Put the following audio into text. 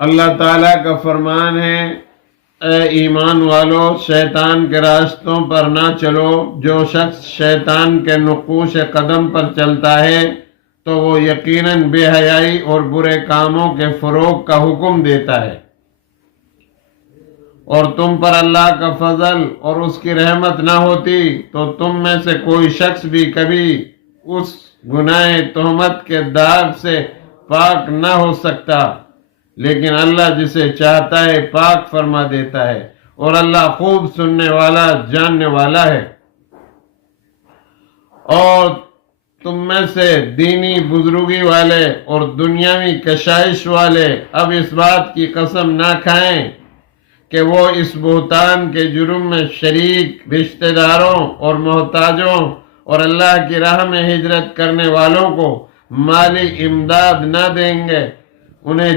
اللہ تعالیٰ کا فرمان ہے، اے ایمان والو، شیطان کے راستوں پر نہ چلو۔ جو شخص شیطان کے نقوش قدم پر چلتا ہے تو وہ یقیناً بے حیائی اور برے کاموں کے فروغ کا حکم دیتا ہے، اور تم پر اللہ کا فضل اور اس کی رحمت نہ ہوتی تو تم میں سے کوئی شخص بھی کبھی اس گناہ تہمت کے داغ سے پاک نہ ہو سکتا، لیکن اللہ جسے چاہتا ہے پاک فرما دیتا ہے، اور اللہ خوب سننے والا جاننے والا ہے۔ اور تم میں سے دینی بزرگی والے اور دنیاوی کشائش والے اب اس بات کی قسم نہ کھائیں کہ وہ اس بہتان کے جرم میں شریک رشتہ داروں اور محتاجوں اور اللہ کی راہ میں ہجرت کرنے والوں کو مالی امداد نہ دیں گے۔ انہیں